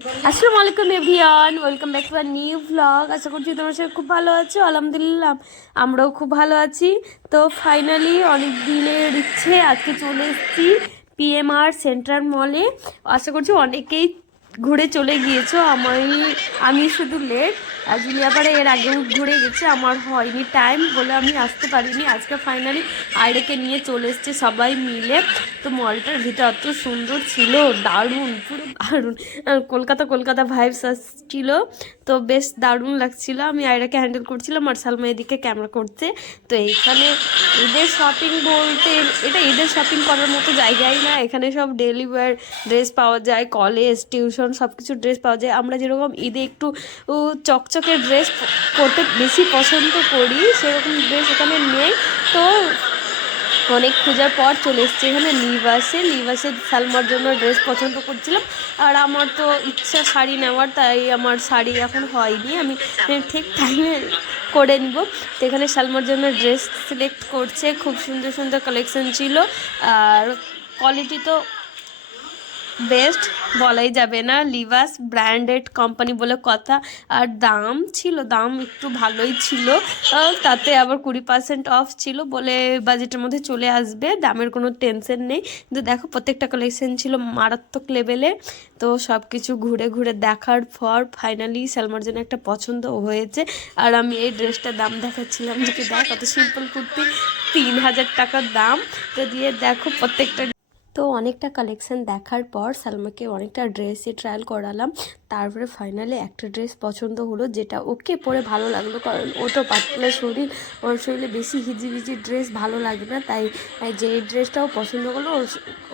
আসসালামু আলাইকুম everyone, welcome back to our new vlog. আশা করছি তোমার সাথে খুব ভালো আছো। আলহামদুলিল্লাহ আমরাও খুব ভালো আছি। তো ফাইনালি অনেক দিনের ইচ্ছে আজকে চলে এসেছি পিএমআর সেন্ট্রাল মলে। আশা করছি অনেকেই ঘুরে চলে গিয়েছো, আমি শুধু লেট। আর জুলিয়াপাড়া এর আগেও ঘুরে গেছে, আমার হয়নি টাইম বলে আমি আসতে পারিনি। আজকে ফাইনালি আইডেকে নিয়ে চলে এসছে সবাই মিলে। তো মলটার ভিতর এত সুন্দর ছিল, দারুণ, পুরো দারুণ। কলকাতা কলকাতা ভাইবস আসছিল, তো বেশ দারুণ লাগছিল। আমি আয়রাকে হ্যান্ডেল করছিলাম আর সালমা এদিকে ক্যামেরা করছে। তো এখানে ঈদের শপিং বলতে এটা ঈদের শপিং করার মতো জায়গাই না। এখানে সব ডেলি ওয়্যার ড্রেস পাওয়া যায়, কলেজ টিউশন সব কিছু ড্রেস পাওয়া যায়। আমরা যেরকম ঈদে একটু চকচকে ড্রেস করতে বেশি পছন্দ করি, সেরকম ড্রেস এখানে নেই। তো অনেক খোঁজার পর চলে এসছে এখানে লিভাসে সালমার জন্য ড্রেস পছন্দ করছিলাম। আর আমার তো ইচ্ছা শাড়ি নেওয়ার, তাই আমার শাড়ি এখন হয়নি, আমি ঠিক টাইমে করে নিব। তো এখানে সালমার জন্য ড্রেস সিলেক্ট করছে, খুব সুন্দর সুন্দর কালেকশন ছিল। আর কোয়ালিটি তো বেস্ট বলাই যাবে না, লিভাস ব্র্যান্ডেড কোম্পানি বলে কথা। আর দাম একটু ভালোই ছিল, তাতে আবার 20% অফ ছিল বলে বাজেটের মধ্যে চলে আসবে, দামের কোনো টেনশন নেই। কিন্তু দেখো প্রত্যেকটা কালেকশন ছিল মারাত্মক লেভেলে। তো সব কিছু ঘুরে ঘুরে দেখার পর ফাইনালি সালমার জন্য একটা পছন্দ হয়েছে। আর আমি এই ড্রেসটার দাম দেখাচ্ছিলাম যে কি দেখ কত সিম্পল কুর্তি, 3000 টাকার দাম। তো দিয়ে দেখো প্রত্যেকটা। তো অনেকটা কালেকশন দেখার পর সালমাকে অনেকটা ড্রেসই ট্রায়াল করালাম। তারপরে ফাইনালি একটা ড্রেস পছন্দ হলো, যেটা ওকে পরে ভালো লাগলো, কারণ ও তো পাতলা শরীর, ওর শরীরে বেশি হিজিবিজি ড্রেস ভালো লাগে না। তাই যে ড্রেসটাও পছন্দ করলো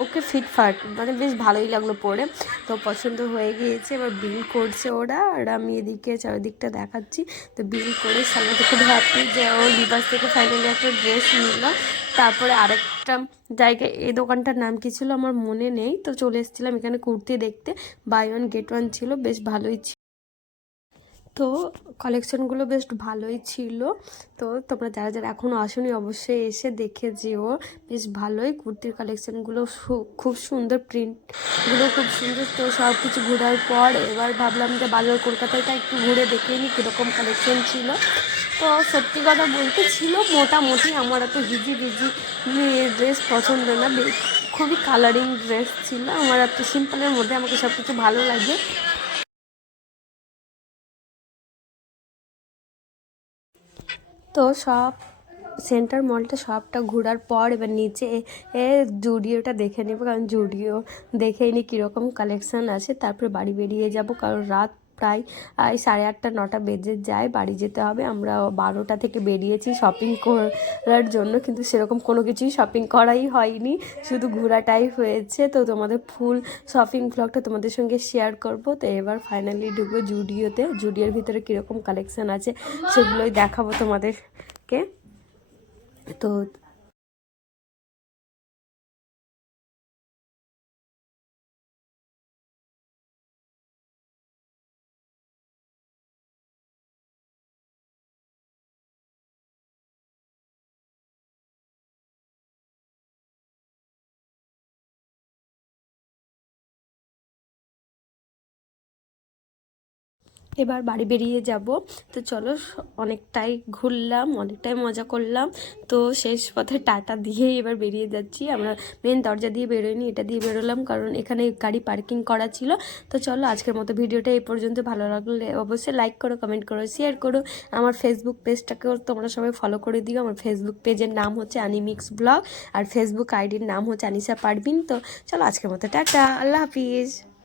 ওকে ফিটফাট, মানে বেশ ভালোই লাগলো পরে। তো পছন্দ হয়ে গিয়েছে, এবার বিল করছে ওরা, আর আমি এদিকে চারিদিকটা দেখাচ্ছি। তো বিল করে সালমা তো খুব হ্যাপি যে ও লিবাস থেকে ফাইনালি একটা ড্রেস নিল। তারপরে আরেকটা জায়গায়, এই দোকানটার নাম কি ছিল আমার মনে নেই, তো চলে এসেছিলাম এখানে কুর্তি দেখতে। বাই ওয়ান গেট ওয়ান ছিল, বেশ ভালোই ছিল। তো কালেকশনগুলো বেশ ভালোই ছিল। তো তোমরা যারা যারা এখনও আসোনি অবশ্যই এসে দেখে যেও, বেশ ভালোই কুর্তির কালেকশনগুলো, খুব সুন্দর, প্রিন্টগুলো খুব সুন্দর। তো সব কিছু ঘোরার পর এবার ভাবলাম যে বাজার কলকাতাটা একটু ঘুরে দেখে নিই কীরকম কালেকশন ছিল। তো সত্যি কথা বলতে ছিল মোটামুটি, আমার এত হিজি বিজি ড্রেস পছন্দ না, খুবই কালারিং ড্রেস ছিল আমার, এত সিম্পলের মধ্যে আমাকে সব কিছু ভালো লাগে। তো সব সেন্টার মলটা সবটা ঘোরার পর এবার নিচে জুডিওটা দেখে নেবো, কারণ জুডিও দেখেই নি কীরকম কালেকশান আছে। তারপরে বাড়ি বেরিয়ে যাব, কারণ রাত প্রায় 8:30 9টা বেজে যায়, বাড়ি যেতে হবে। আমরা 12টা থেকে বেরিয়েছি শপিং করার জন্য, কিন্তু সেরকম কোনো কিছুই শপিং করাই হয়নি, শুধু ঘোরাটাই হয়েছে। তো তোমাদের ফুল শপিং ব্লগটা তোমাদের সঙ্গে শেয়ার করব। তো এবার ফাইনালি ঢুকবো জুডিওতে, জুডিওর ভিতরে কীরকম কালেকশান আছে সেগুলোই দেখাবো তোমাদেরকে। তো এবার বাড়ি বেরিয়ে যাব। তো চলো, অনেকটাই ঘুরলাম, অনেকটাই মজা করলাম। তো শেষ পথে টাটা দিয়েই এবার বেরিয়ে যাচ্ছি। আমরা মেন দরজা দিয়ে বেরোয়নি, এটা দিয়ে বেরোলাম, কারণ এখানে গাড়ি পার্কিং করা ছিল। তো চলো আজকের মতো ভিডিওটা এই পর্যন্ত। ভালো লাগলে অবশ্যই লাইক করো, কমেন্ট করো, শেয়ার করো। আমার ফেসবুক পেজটাকেও তোমরা সবাই ফলো করে দিও। আমার ফেসবুক পেজের নাম হচ্ছে আনিমিক্স ব্লগ, আর ফেসবুক আইডির নাম হচ্ছে আনিসা পারভিন। তো চলো আজকের মতো টাটা, আল্লাহ হাফিজ।